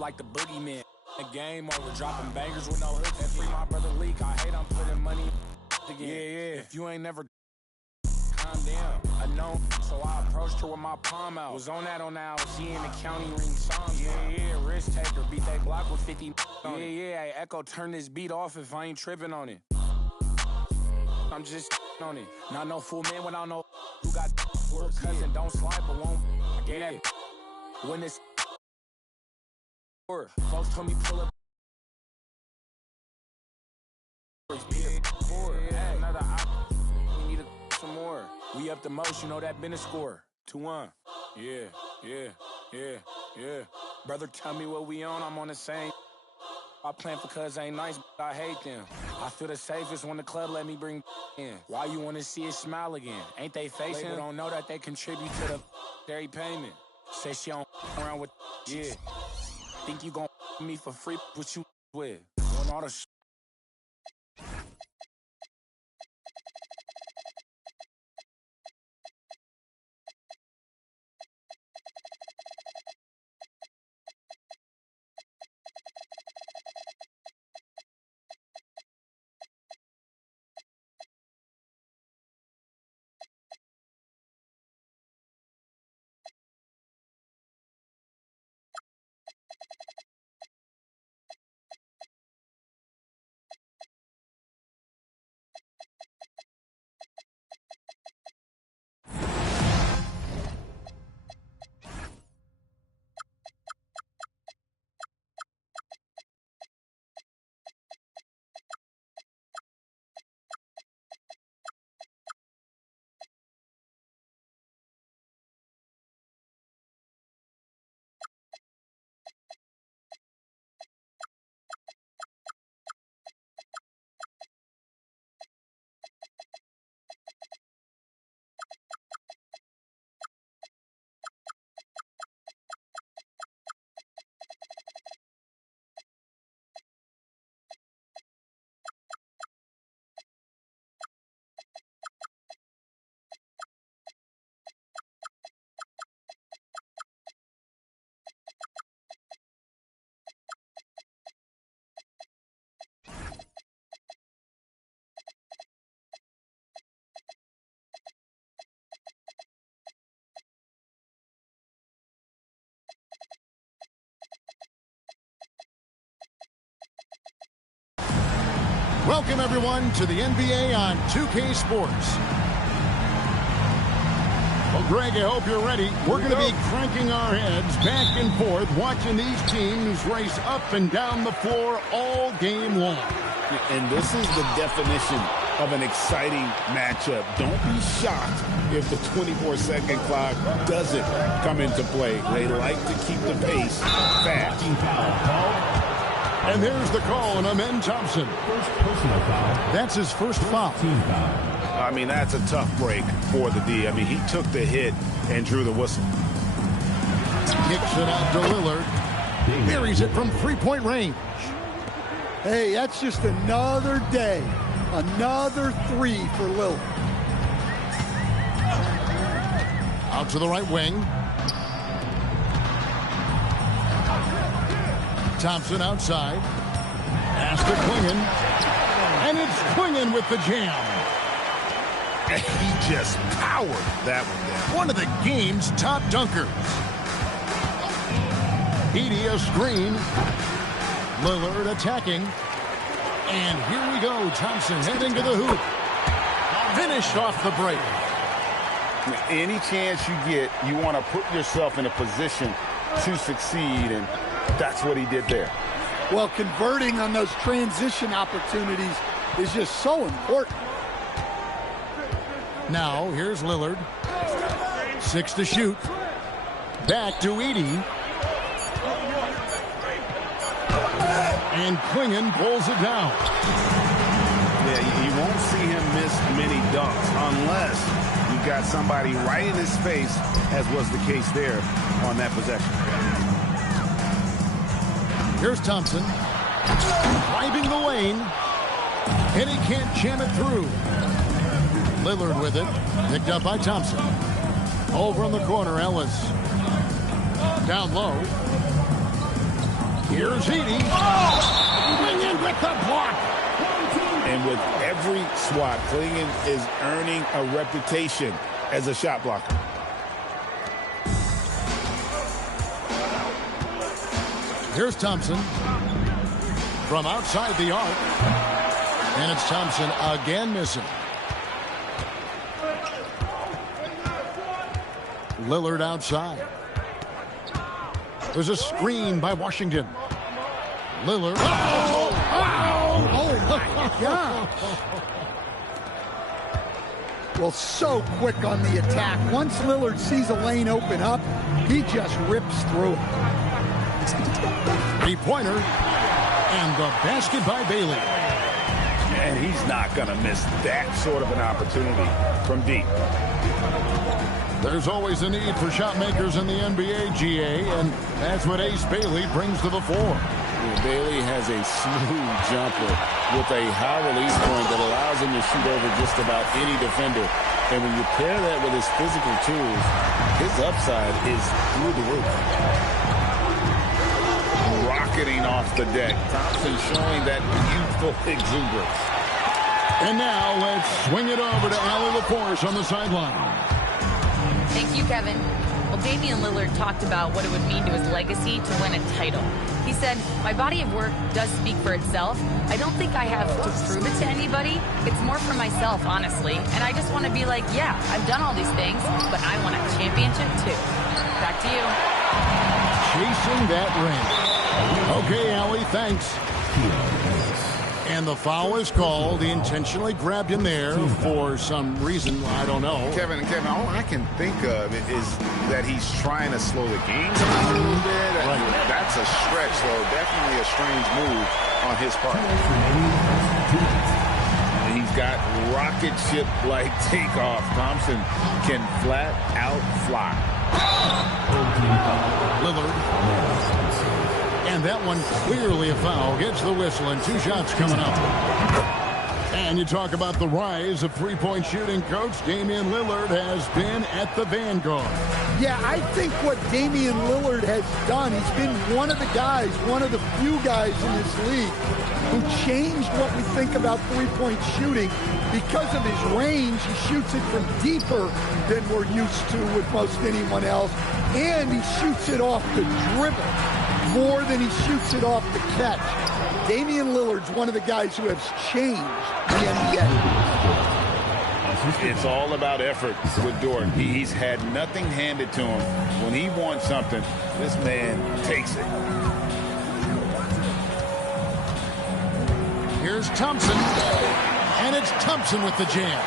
like the boogeyman. A game over, dropping bangers with no hook. And free my brother Leak. I hate I'm putting money again. Yeah. If you ain't never calm down, I know. So I approached her with my palm out. Was on that she in the county ring songs. Yeah. Risk taker, beat that block with 50 on it. Yeah. Hey, Echo, turn this beat off if I ain't tripping on it. I'm just on it. Not no fool man without no who got little cousin, don't slide but won't. I gave that when it's folks told me pull up. Yeah, another we need some more. We up the most, you know that been a score. 2-1. Yeah. Brother, tell me what we on, I'm on the same. I plan for cuz ain't nice, but I hate them. I feel the safest when the club let me bring in. Why you wanna see it smile again? Ain't they facing? People don't know that they contribute to the dairy payment. Say she don't around with think you gon' me for free, what you with? Doing all the Welcome, everyone, to the NBA on 2K Sports. Well, Greg, I hope you're ready. We're going to be cranking our heads back and forth, watching these teams race up and down the floor all game long. And this is the definition of an exciting matchup. Don't be shocked if the 24-second clock doesn't come into play. They like to keep the pace fast. And there's the call on Amen Thompson. First personal foul. That's his first foul. Team foul. I mean, that's a tough break for the D. I mean, he took the hit and drew the whistle. Kicks it out to Lillard. Buries it from three-point range. Hey, that's just another day. Another three for Lillard. Out to the right wing. Thompson outside. Pass to Klingon. And it's Klingon with the jam. He just powered that one down. One of the game's top dunkers. Edey a screen. Lillard attacking. And here we go. Thompson heading to the hoop. Finished off the break. Any chance you get, you want to put yourself in a position to succeed, and that's what he did there. Well, converting on those transition opportunities is just so important. Now, here's Lillard. 6 to shoot. Back to Edey. And Klingon pulls it down. Yeah, you won't see him miss many dunks unless you got somebody right in his face, as was the case there on that possession. Here's Thompson. Driving the lane. And he can't jam it through. Lillard with it. Picked up by Thompson. Over in the corner, Ellis. Down low. Here's Edie. Oh! And with the block. And with every swat, Clingan is earning a reputation as a shot blocker. Here's Thompson from outside the arc. And it's Thompson again missing. Lillard outside. There's a screen by Washington. Lillard. Oh, my gosh. Well, so quick on the attack. Once Lillard sees a lane open up, he just rips through it. Three-pointer. And the basket by Bailey. And he's not going to miss that sort of an opportunity from deep. There's always a need for shot makers in the NBA, GA, and that's what Ace Bailey brings to the fore. Bailey has a smooth jumper with a high release point that allows him to shoot over just about any defender. And when you pair that with his physical tools, his upside is through the roof. Rocketing off the deck. Thompson showing that youthful exuberance. And now let's swing it over to Allie LaForce on the sideline. Thank you, Kevin. Well, Damian Lillard talked about what it would mean to his legacy to win a title. He said, my body of work does speak for itself. I don't think I have to prove it to anybody. It's more for myself, honestly. And I just want to be like, yeah, I've done all these things, but I want a championship too. Back to you. Chasing that ring. Okay, Allie, thanks. And the foul is called. He intentionally grabbed him there for some reason. I don't know. Kevin, all I can think of is that he's trying to slow the game down a little bit. Right. That's a stretch, though. Definitely a strange move on his part. He's got rocket ship-like takeoff. Thompson can flat out fly. Lillard. And that one clearly a foul. Gets the whistle and 2 shots coming up. And you talk about the rise of three-point shooting, Coach. Damian Lillard has been at the vanguard. Yeah, I think what Damian Lillard has done, he's been one of the guys, one of the few guys in this league who changed what we think about three-point shooting. Because of his range, he shoots it from deeper than we're used to with most anyone else. And he shoots it off the dribble more than he shoots it off the catch. Damian Lillard's one of the guys who has changed the NBA. It's all about effort with Dort. He's had nothing handed to him. When he wants something, this man takes it. Here's Thompson. And it's Thompson with the jam.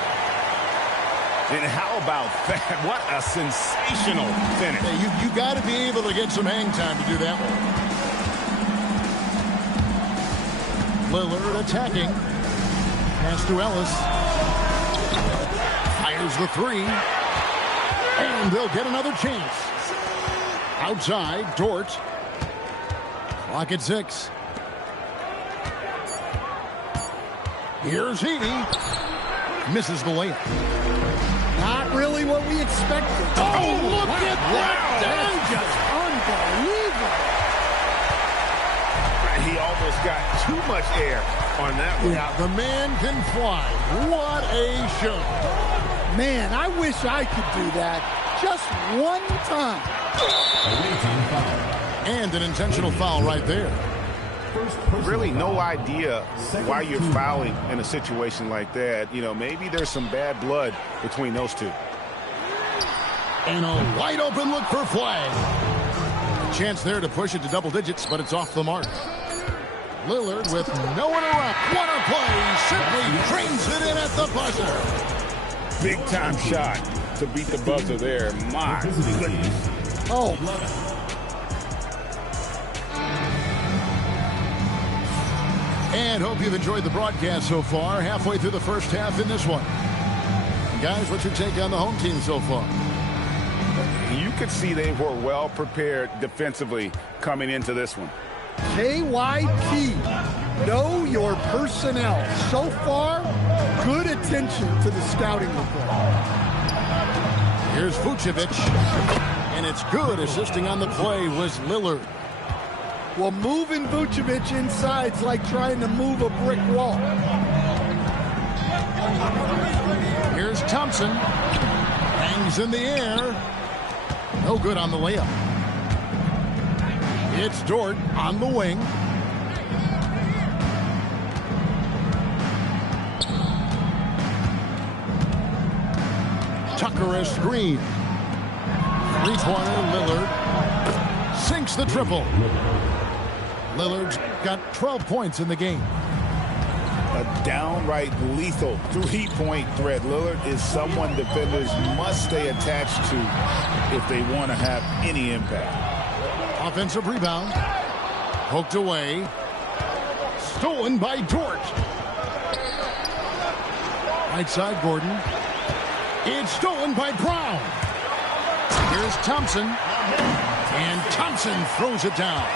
And how about that? What a sensational finish. Hey, you got to be able to get some hang time to do that one. Lillard attacking. Pass to Ellis. Fires the three. And they'll get another chance. Outside, Dort. Clock at 6. Here's Edie. Misses the layup. Not really what we expected. Oh, look at that! That's just unbelievable. He almost got too much air on that one. Yeah, the man can fly. What a show. Man, I wish I could do that just one time. And an intentional foul right there. Really no idea why you're fouling in a situation like that. You know, maybe there's some bad blood between those two. And a wide open look for flag. A chance there to push it to double digits, but it's off the mark. Lillard with no one around. What a play. Simply drains it in at the buzzer. Big time shot to beat the buzzer there. My goodness. Oh. And hope you've enjoyed the broadcast so far. Halfway through the first half in this one. Guys, what's your take on the home team so far? You could see they were well prepared defensively coming into this one. KYT, know your personnel. So far, good attention to the scouting report. Here's Vucevic. And it's good. Assisting on the play was Lillard. Well, moving Vucevic inside's like trying to move a brick wall. Here's Thompson. Hangs in the air. No good on the layup. It's Dort on the wing. Tucker a screen. Three-pointer, Lillard sinks the triple. Lillard's got 12 points in the game. A downright lethal three-point threat. Lillard is someone defenders must stay attached to if they want to have any impact. Offensive rebound. Poked away. Stolen by Dort. Right side, Gordon. It's stolen by Brown. Here's Thompson. And Thompson throws it down.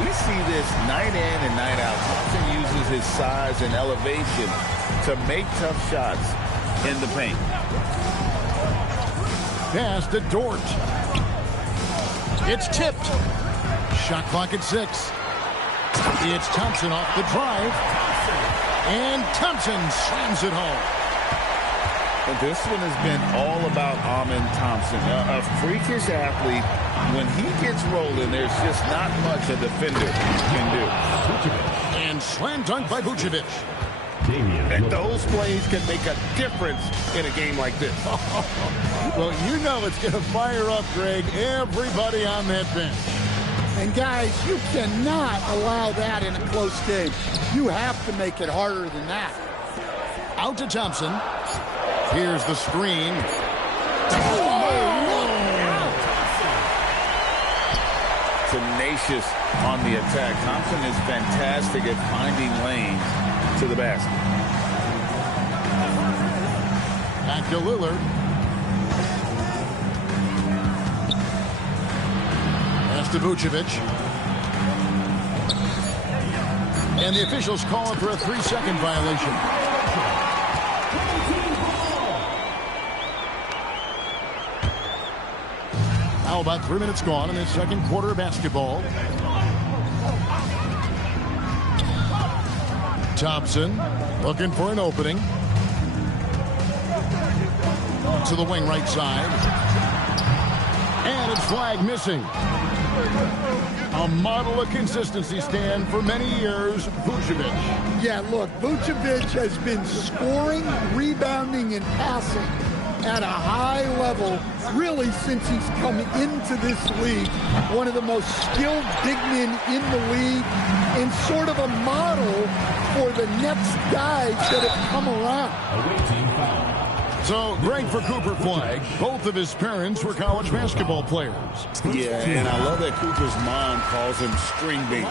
We see this night in and night out. Thompson uses his size and elevation to make tough shots in the paint. Pass to Dort. It's tipped. Shot clock at 6. It's Thompson off the drive. And Thompson slams it home. But this one has been all about Amen Thompson, a freakish athlete. When he gets rolling, there's just not much a defender can do. And slam dunk by Vucevic. And those plays can make a difference in a game like this. Well, you know it's going to fire up, Greg, everybody on that bench. And guys, you cannot allow that in a close game. You have to make it harder than that. Out to Thompson. Here's the screen. Tenacious on the attack. Thompson is fantastic at finding lanes to the basket. Back to Lillard. Pass to Vucevic. And the officials call it for a 3-second violation. Now about 3 minutes gone in the second quarter of basketball. Thompson looking for an opening. To the wing right side. And it's flag missing. A model of consistency, Stan, for many years, Vucevic. Yeah, look, Vucevic has been scoring, rebounding, and passing at a high level, really, since he's come into this league. One of the most skilled big men in the league, and sort of a model for the next guys that have come around. So, great for Cooper Flag. Both of his parents were college basketball players. Yeah, and I love that Cooper's mom calls him String Baby.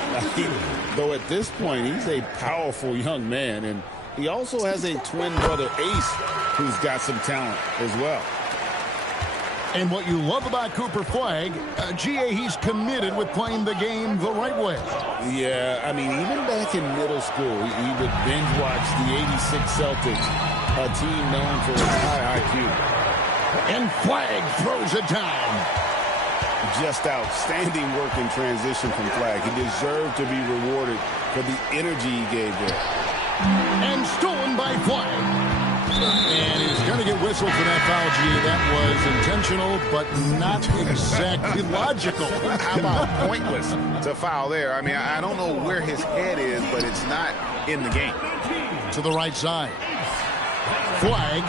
Though at this point, he's a powerful young man, and he also has a twin brother, Ace, who's got some talent as well. And what you love about Cooper Flag, GA, he's committed with playing the game the right way. Yeah, I mean, even back in middle school, he would binge watch the '86 Celtics, a team known for its high IQ. And Flag throws it down. Just outstanding work in transition from Flag. He deserved to be rewarded for the energy he gave there. And stolen by Flag. And he's going to get whistled for that foul, G. That was intentional, but not exactly logical. How about pointless to foul there? I mean, I don't know where his head is, but it's not in the game. To the right side. Flag.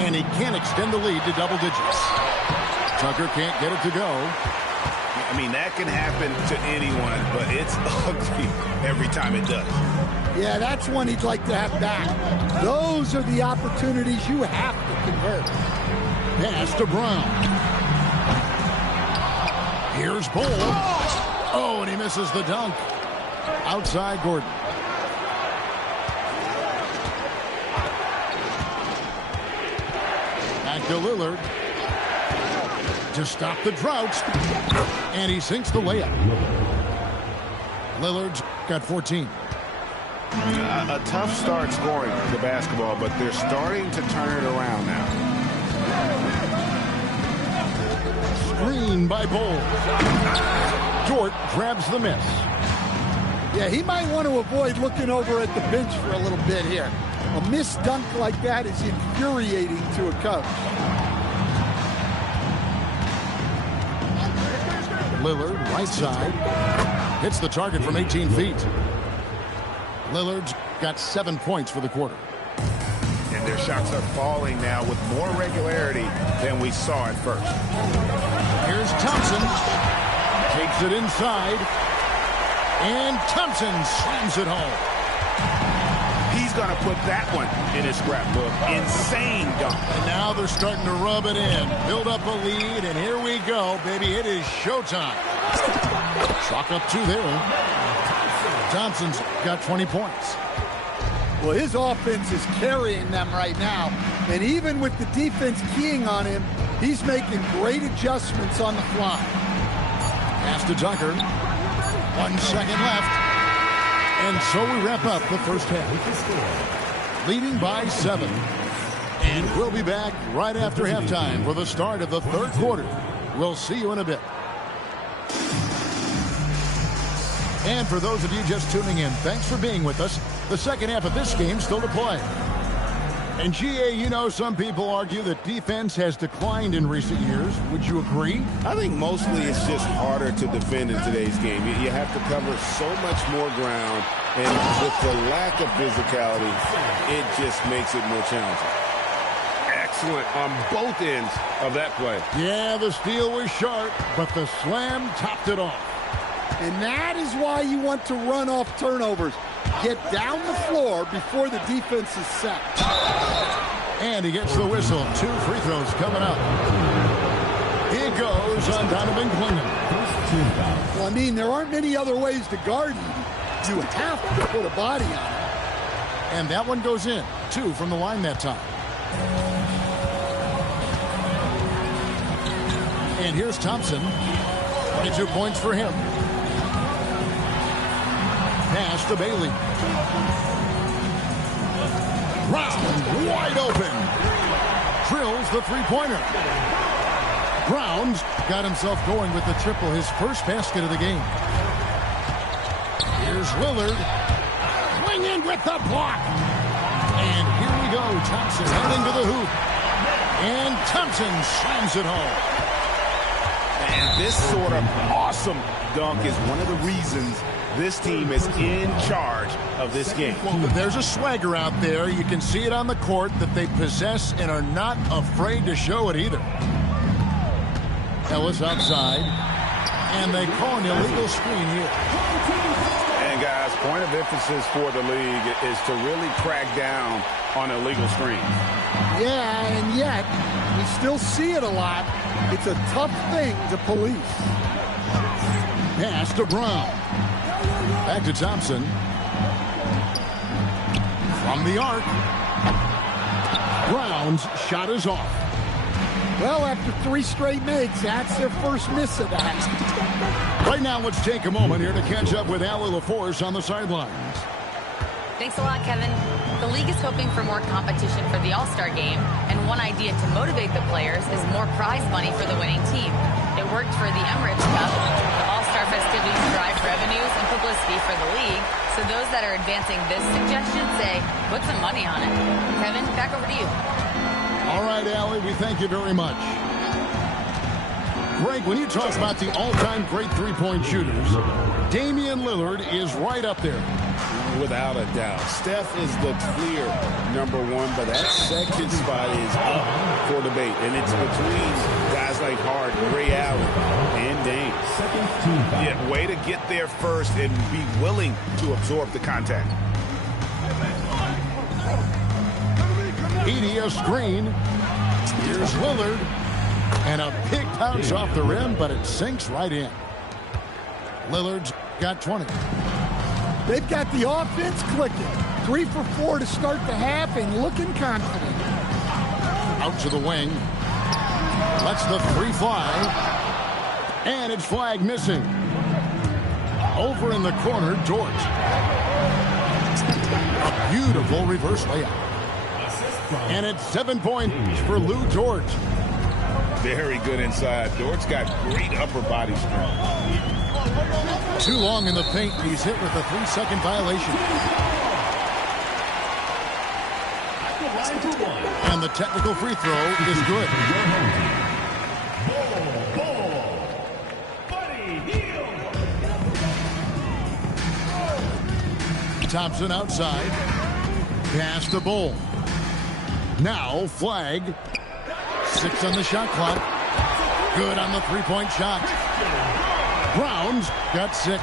And he can't extend the lead to double digits. Tucker can't get it to go. I mean, that can happen to anyone, but it's ugly every time it does. Yeah, that's one he'd like to have back. Those are the opportunities you have to convert. Pass to Brown. Here's Bull. Oh, and he misses the dunk. Outside Gordon. Back to Lillard. To stop the drought. And he sinks the layup. Lillard's got 14. A tough start scoring the basketball, but they're starting to turn it around now. Screen by Bull. Dort grabs the miss. Yeah, he might want to avoid looking over at the bench for a little bit here. A missed dunk like that is infuriating to a coach. Lillard, right side. Hits the target from 18 feet. Lillard's got 7 points for the quarter. And their shots are falling now with more regularity than we saw at first. Here's Thompson. Takes it inside. And Thompson slams it home. He's going to put that one in his scrapbook. Insane dunk. And now they're starting to rub it in. Build up a lead, and here we go, baby. It is showtime. Chalk up 2 there. Thompson's got 20 points. Well, his offense is carrying them right now. And even with the defense keying on him, he's making great adjustments on the fly. Pass to Tucker. 1 second left. And so we wrap up the first half. Leading by 7. And we'll be back right after halftime for the start of the third quarter. We'll see you in a bit. And for those of you just tuning in, thanks for being with us. The second half of this game still to play. And GA, you know, some people argue that defense has declined in recent years. Would you agree? I think mostly it's just harder to defend in today's game. You have to cover so much more ground, and with the lack of physicality, it just makes it more challenging. Excellent on both ends of that play. Yeah, the steal was sharp, but the slam topped it off. And that is why you want to run off turnovers. Get down the floor before the defense is set. And he gets the whistle. 2 free throws coming up. Here goes on Donovan Clingan. Well, I mean, there aren't many other ways to guard you. You have to put a body on it. And that one goes in. 2 from the line that time. And here's Thompson. 22 points for him. Pass to Bailey. Brown wide open. Drills the three-pointer. Brown's got himself going with the triple, his first basket of the game. Here's Lillard. Clingan with the block. And here we go. Thompson heading to the hoop. And Thompson slams it home. And this sort of awesome dunk is one of the reasons this team is in charge of this game. Well, there's a swagger out there. You can see it on the court that they possess and are not afraid to show it either. Ellis outside. And they call an illegal screen here. And guys, point of emphasis for the league is to really crack down on illegal screens. Yeah, and yet we still see it a lot. It's a tough thing to police. Pass to Brown. Back to Thompson. From the arc. Brown's shot is off. Well, after 3 straight makes, that's their first miss of that. Right now, let's take a moment here to catch up with Allie LaForce on the sidelines. Thanks a lot, Kevin. The league is hoping for more competition for the All-Star game, and one idea to motivate the players is more prize money for the winning team. It worked for the Emirates Cup. The All-Star festivities drive revenues and publicity for the league, so those that are advancing this suggestion say, put some money on it. Kevin, back over to you. All right, Allie, we thank you very much. Greg, when you talk about the all-time great three-point shooters, Damian Lillard is right up there. Without a doubt. Steph is the clear #1, but that second spot is up for debate. And it's between guys like Harden, Ray Allen, and Dame. Yeah, way to get there first and be willing to absorb the contact. Edie a screen. Here's Lillard. And a big bounce off the rim, but it sinks right in. Lillard's got 20. They've got the offense clicking. 3 for 4 to start the half and looking confident. Out to the wing. Lets the 3 fly. And it's flag missing. Over in the corner, Dort. A beautiful reverse layup. And it's 7 points for Lou Dort. Very good inside. Dort's got great upper body strength. Too long in the paint. He's hit with a 3-second violation. And the technical free throw is good. Thompson outside. Pass to Bull. Now flag. 6 on the shot clock. Good on the three-point shot. Brown's got 6.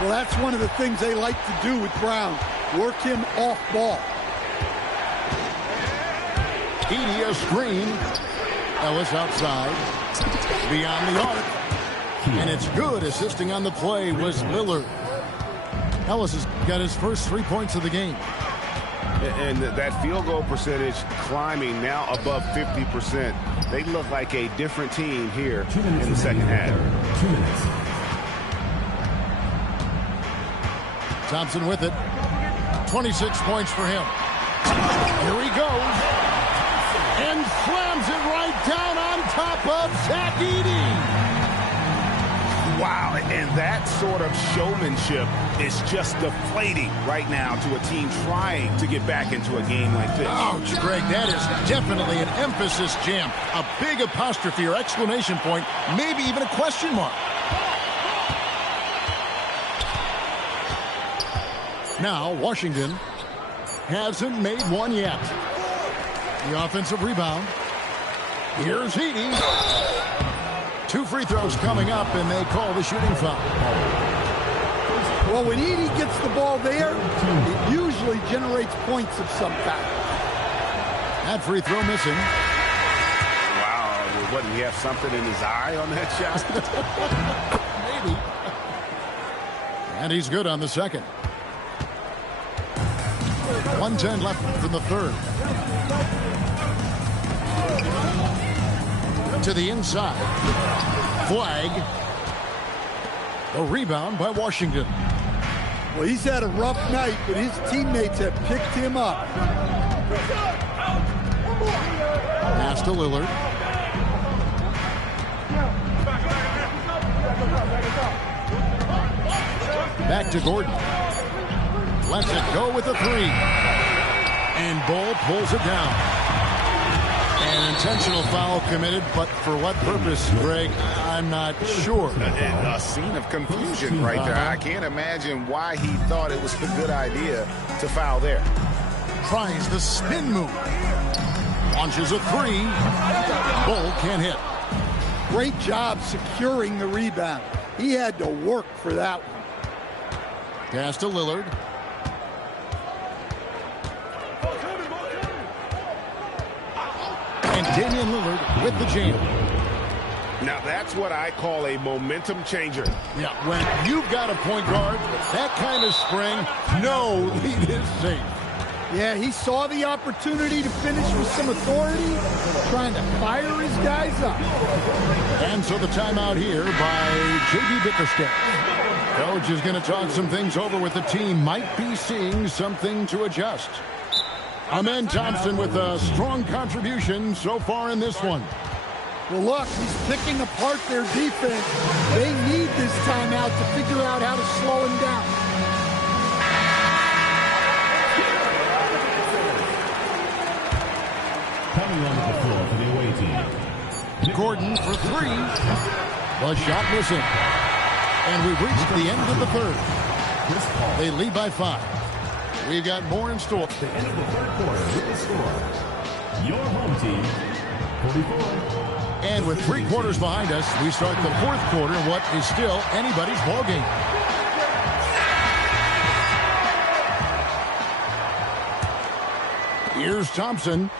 Well, that's one of the things they like to do with Brown. Work him off ball. Edie a screen. Ellis outside. Beyond the arc. And it's good. Assisting on the play was Lillard. Ellis has got his first 3 points of the game. And that field goal percentage climbing now above 50%. They look like a different team here in the second half. 2 minutes. Thompson with it. 26 points for him. Here he goes. And slams it right down on top of Zach Edey. Wow, and that sort of showmanship is just deflating right now to a team trying to get back into a game like this. Ouch, Greg, that is definitely an emphasis jam. A big apostrophe or exclamation point, maybe even a question mark. Now, Washington hasn't made one yet. The offensive rebound. Here's Edey. 2 free throws coming up, and they call the shooting foul. Well, when Edey gets the ball there, it usually generates points of some kind. That free throw missing. Wow, wouldn't he have something in his eye on that shot? Maybe. And he's good on the second. 1:10 left in the third. To the inside. Flag. A rebound by Washington. Well, he's had a rough night, but his teammates have picked him up. Pass to Lillard. Back to Gordon. Lets it go with a 3. And Bull pulls it down. An intentional foul committed, but for what purpose, Greg, I'm not sure. A scene of confusion right there. I can't imagine why he thought it was a good idea to foul there. Tries the spin move. Launches a 3. Bull can't hit. Great job securing the rebound. He had to work for that one. Pass to Lillard. And Damian Lillard with the jam. Now that's what I call a momentum changer. Yeah, when you've got a point guard, that kind of spring, no lead is safe. Yeah, he saw the opportunity to finish with some authority, trying to fire his guys up. And so the timeout here by J.B. Bickerstaff. Coach is going to talk some things over with the team. Might be seeing something to adjust. Amen Thompson with a strong contribution so far in this one. Well, look, he's picking apart their defense. They need this timeout to figure out how to slow him down. Coming onto the floor for the away team. Gordon for 3. The shot missing. And we've reached the end of the third. They lead by 5. We've got more in store. The end of the third quarter with the score. Your home team, 44. And with 3 quarters behind us, we start the fourth quarter in what is still anybody's ball game. Here's Thompson.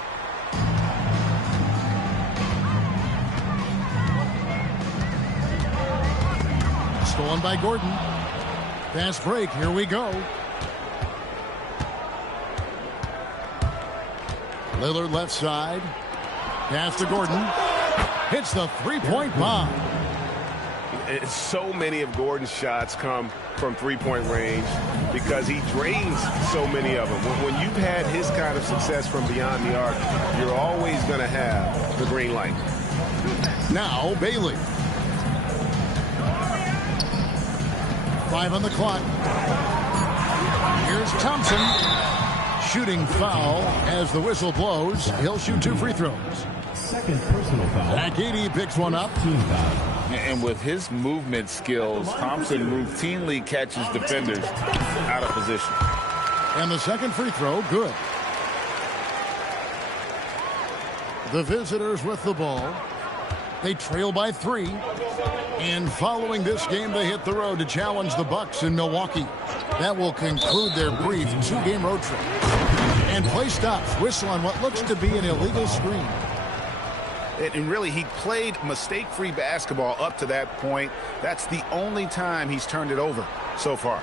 Stolen by Gordon. Fast break. Here we go. Lillard left side. Pass to Gordon. Hits the three-point bomb. So many of Gordon's shots come from three-point range because he drains so many of them. When you've had his kind of success from beyond the arc, you're always going to have the green light. Now Bailey. 5 on the clock. Here's Thompson. Shooting foul as the whistle blows. He'll shoot 2 free throws. Second personal foul. Akidi picks one up. Team foul. And with his movement skills, Thompson routinely catches defenders out of position. And the second free throw, good. The visitors with the ball. They trail by 3. And following this game, they hit the road to challenge the Bucks in Milwaukee. That will conclude their brief 2-game road trip. And play stops. Whistle on what looks to be an illegal screen. And really, he played mistake-free basketball up to that point. That's the only time he's turned it over so far.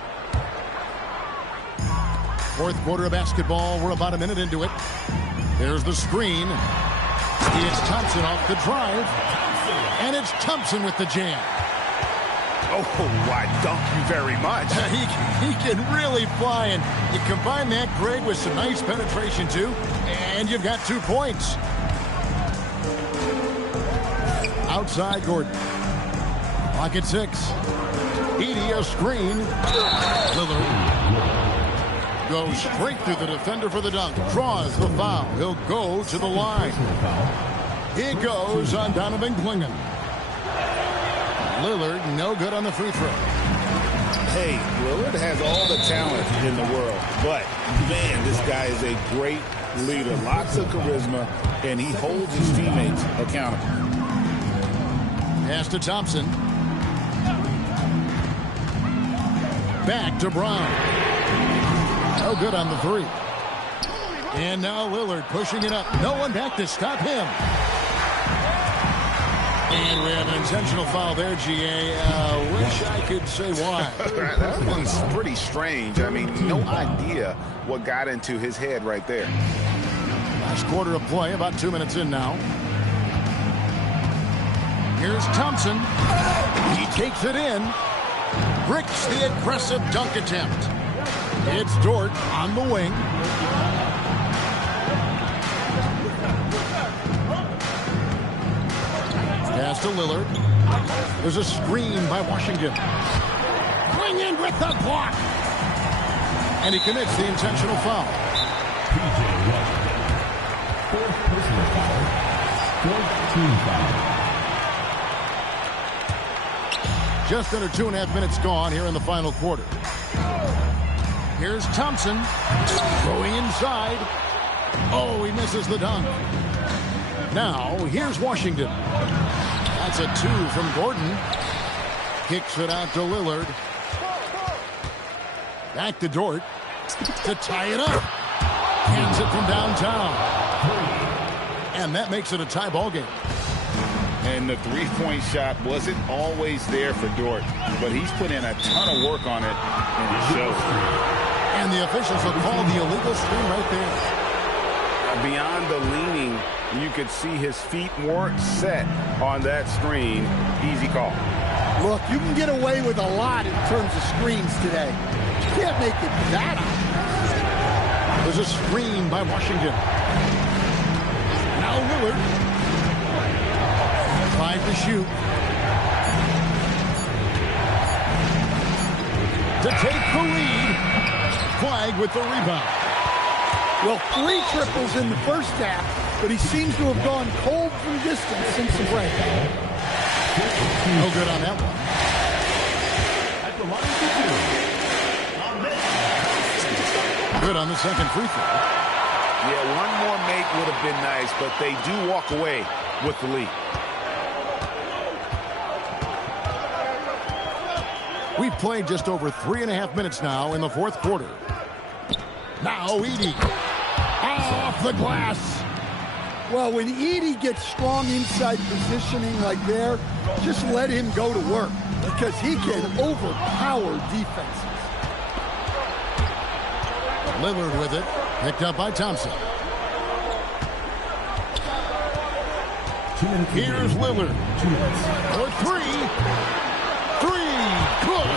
Fourth quarter of basketball. We're about a minute into it. There's the screen. It's Thompson off the drive. And it's Thompson with the jam. Oh, why, thank you very much. He can really fly. And you combine that, Greg, with some nice penetration, too. And you've got 2 points. Outside Gordon. Clock at 6. Edey a screen. Lillard goes straight through the defender for the dunk. Draws the foul. He'll go to the line. He goes on Donovan Clingan. Lillard no good on the free throw. Hey, Lillard has all the talent in the world. But, man, this guy is a great leader. Lots of charisma. And he holds his teammates accountable. Pass to Thompson. Back to Brown. No good on the 3. And now Lillard pushing it up. No one back to stop him. And we have an intentional foul there, GA. Wish I could say why. That one's pretty strange. I mean, no idea what got into his head right there. Last quarter of play, about 2 minutes in now. Here's Thompson. He takes it in. Bricks the aggressive dunk attempt. It's Dort on the wing. Pass to Lillard. There's a screen by Washington. Clingan with the block. And he commits the intentional foul. P.J. Washington. Fourth personal foul. Fourth team foul. Just under 2.5 minutes gone here in the final quarter. Here's Thompson going inside. Oh, he misses the dunk. Now, here's Washington. That's a 2 from Gordon. Kicks it out to Lillard. Back to Dort to tie it up. Hands it from downtown. And that makes it a tie ball game. And the three-point shot wasn't always there for Dort, but he's put in a ton of work on it, and it shows. And the officials have called the illegal screen right there. Beyond the leaning, you could see his feet weren't set on that screen. Easy call. Look, you can get away with a lot in terms of screens today. You can't make it that obvious. There's a screen by Washington. Now Lillard. 5 to shoot. To take the lead. Flag with the rebound. Well, 3 triples in the first half, but he seems to have gone cold from distance since the break. No good on that one. Good on the second free throw. Yeah, one more make would have been nice, but they do walk away with the lead. We've played just over 3.5 minutes now in the fourth quarter. Now Edey. Off the glass. Well, when Edey gets strong inside positioning like there, just let him go to work because he can overpower defenses. Lillard with it. Picked up by Thompson. Here's Lillard. For 3. 3. Good.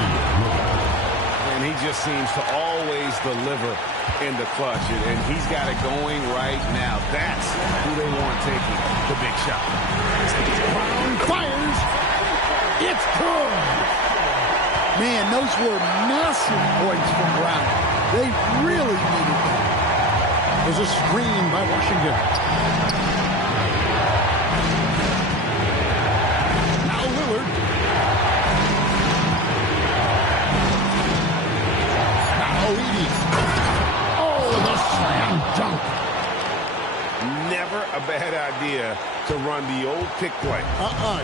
And he just seems to always deliver in the clutch. And he's got it going right now. That's who they want taking the big shot. Brown fires. It's good. Man, those were massive points from Brown. They really needed that. There's a screen by Washington. Now Lillard. Now Edie. Oh, the slam dunk. Never a bad idea to run the old pick play.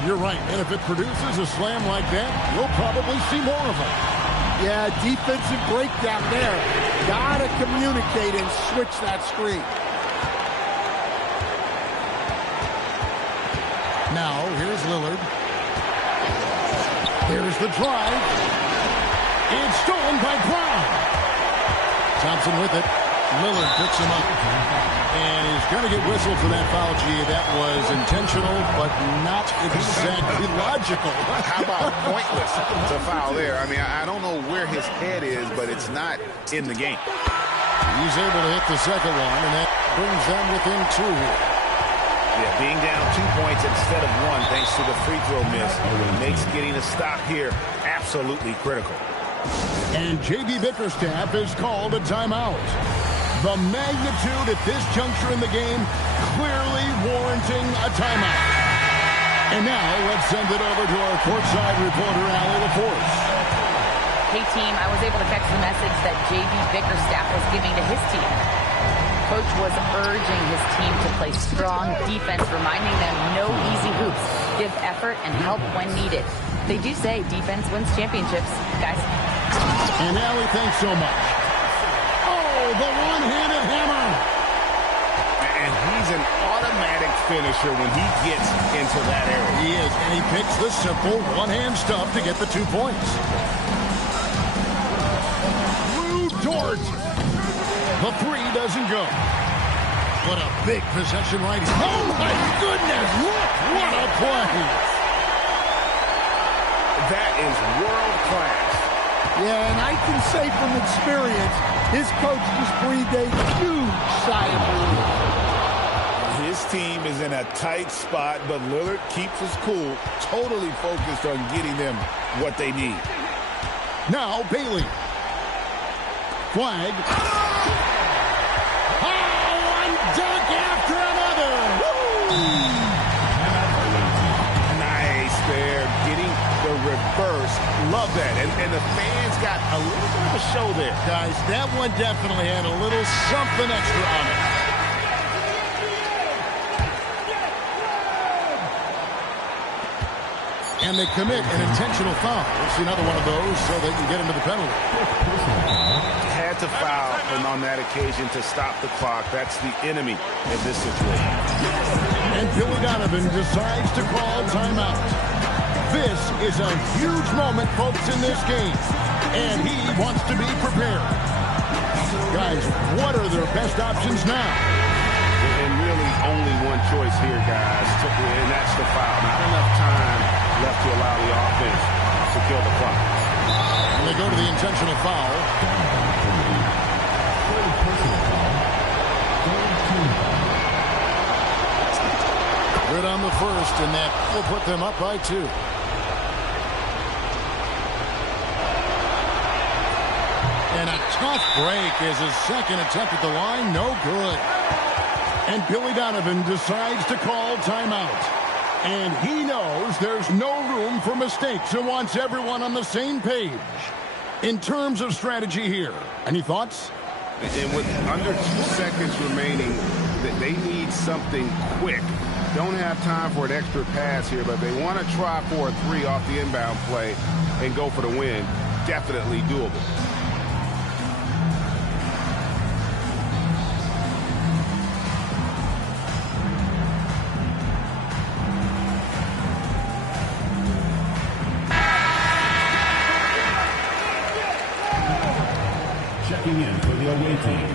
You're right. And if it produces a slam like that, you'll probably see more of them. Yeah, defensive breakdown there. Gotta communicate and switch that screen. Now, here's Lillard. Here's the drive. It's stolen by Brown. Thompson with it. Lillard picks him up. And he's going to get whistled for that foul. Gee, that was intentional, but not exactly logical. How about pointless to foul there? I mean, I don't know where his head is, but it's not in the game. He's able to hit the second one, and that brings them within 2 here. Yeah, being down 2 points instead of 1 thanks to the free throw miss makes getting a stop here absolutely critical. And J.B. Bickerstaff is called a timeout. The magnitude at this juncture in the game clearly warranting a timeout. And now let's send it over to our courtside reporter, Allie LaForce. Hey, team, I was able to catch the message that J.B. Bickerstaff was giving to his team. Coach was urging his team to play strong defense, reminding them no easy hoops, give effort, and help when needed. They do say defense wins championships, guys. And Allie, thanks so much. Oh, the one-handed hammer. And he's an automatic finisher when he gets into that area. He is, and he picks the simple one-hand stuff to get the 2 points. Lou Dort. The 3 doesn't go. What a big possession right here. Oh, my goodness. Look, what a play. That is world class. Yeah, and I can say from experience, his coach just breathed a huge sigh of relief. His team is in a tight spot, but Lillard keeps his cool, totally focused on getting them what they need. Now, Bailey. Flag. Oh, one dunk after another. Woo! Nice there, getting the reverse. Love that. And the fans got a little bit of a show there. Guys, that one definitely had a little something extra on it. And they commit an intentional foul. We'll see another one of those so they can get into the penalty. Had to foul on that occasion to stop the clock. That's the enemy in this situation. And Billy Donovan decides to call timeout. This is a huge moment, folks, in this game. And he wants to be prepared. Guys, what are their best options now? And really only one choice here, guys, and that's the foul. Not enough time left to allow the offense to kill the clock. And they go to the intentional foul. Good on the first, and that will put them up by 2. And a tough break is his second attempt at the line. No good. And Billy Donovan decides to call timeout. And he knows there's no room for mistakes and wants everyone on the same page. In terms of strategy here, any thoughts? And with under 2 seconds remaining, they need something quick. Don't have time for an extra pass here, but they want to try for a 3 off the inbound play and go for the win. Definitely doable. Checking in for the away team,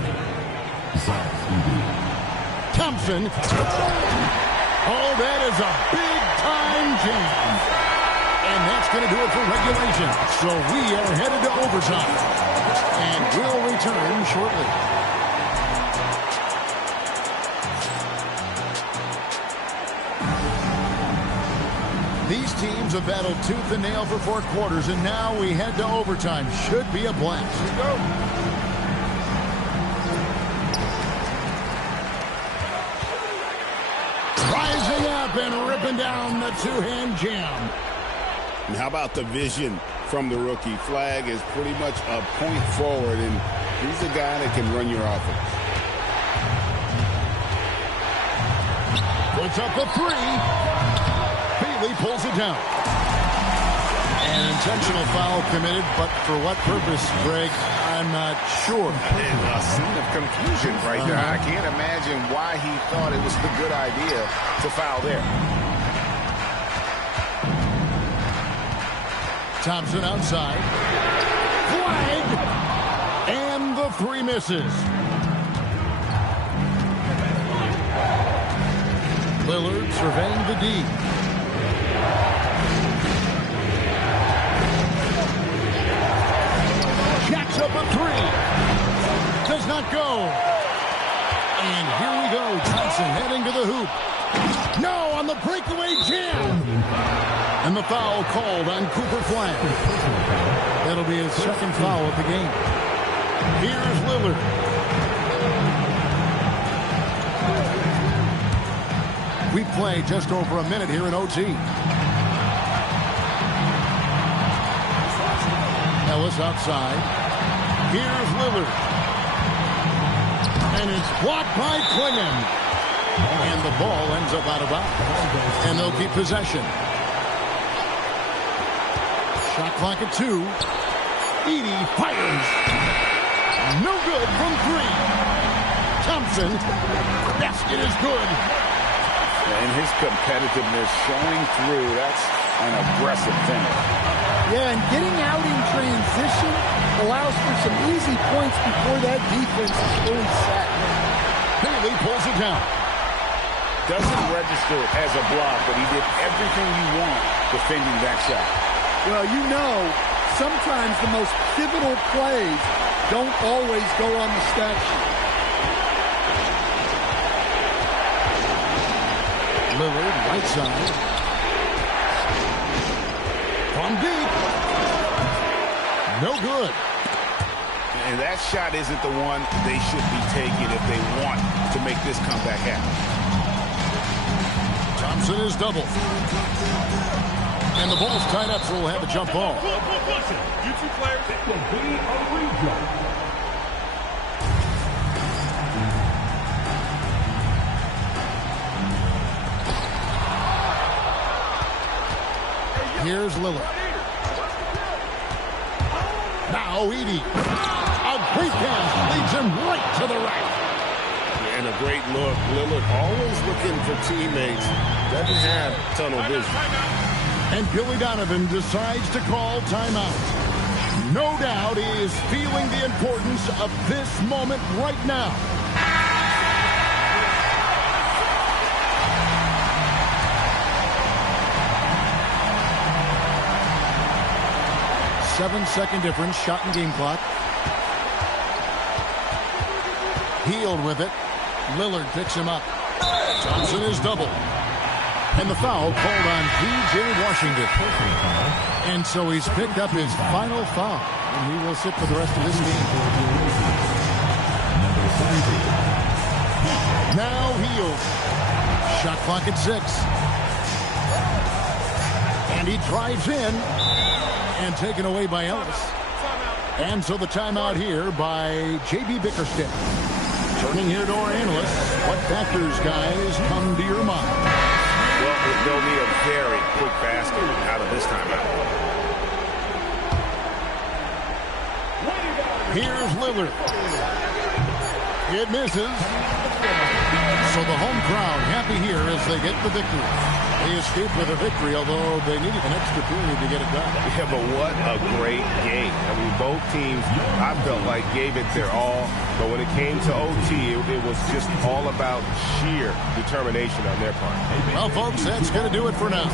Thompson. Oh, that is a big-time jam. And that's going to do it for regulation. So we are headed to overtime. And we'll return shortly. These teams have battled tooth and nail for 4 quarters, and now we head to overtime. Should be a blast. Let's go. Rising up and ripping down the two-hand jam. And how about the vision from the rookie? Flag is pretty much a point forward, and he's a guy that can run your offense. Puts up a 3. Bailey pulls it down. An intentional foul committed, but for what purpose, Greg? I'm not sure. A scene of confusion right there. I can't imagine why he thought it was a good idea to foul there. Thompson outside. Flag! And the 3 misses. Lillard surveying the D. Jacks up a 3. Does not go. And here we go. Thompson heading to the hoop. No, on the breakaway jam. And the foul called on Cooper Flag. That'll be his second foul of the game. Here's Lillard. We play just over a minute here in OT. Ellis outside. Here's Lillard. And it's blocked by Klingon. And the ball ends up out of bounds. And they'll keep possession. Shot clock at 2. Edey fires. No good from 3. Thompson. Basket is good. And his competitiveness showing through. That's an aggressive finish. Yeah, and getting out in transition allows for some easy points before that defense is fully set. Bailey pulls it down. Doesn't register as a block, but he did everything you want defending that shot. Well, you know, sometimes the most pivotal plays don't always go on the stat sheet. Lillard, right side. From deep. No good. And that shot isn't the one they should be taking if they want to make this comeback happen. Thompson is double. And the ball's tied up, so we'll have a jump ball. You two players will be a rejump. Here's Lillard. Now Edey. A great pass leads him right to the right. And a great look. Lillard always looking for teammates. Doesn't have tunnel vision. And Billy Donovan decides to call timeout. No doubt he is feeling the importance of this moment right now. 7-second difference, shot and game clock. Healed with it. Lillard picks him up. Thompson is double. And the foul called on P.J. Washington. And so he's picked up his final foul. And he will sit for the rest of this game. Now Healed. Shot clock at 6. And he drives in. And taken away by Ellis. And so the timeout here by J.B. Bickerstaff. Turning here to our analysts. What factors, guys, come to your mind? Well, they'll need a very quick basket out of this timeout. Here's Lillard. It misses. So the home crowd happy here as they get the victory. They escaped with a victory, although they needed an extra period to get it done. Yeah, but what a great game. I mean, both teams, I felt like, gave it their all. But when it came to OT, it was just all about sheer determination on their part. Well, folks, that's going to do it for now.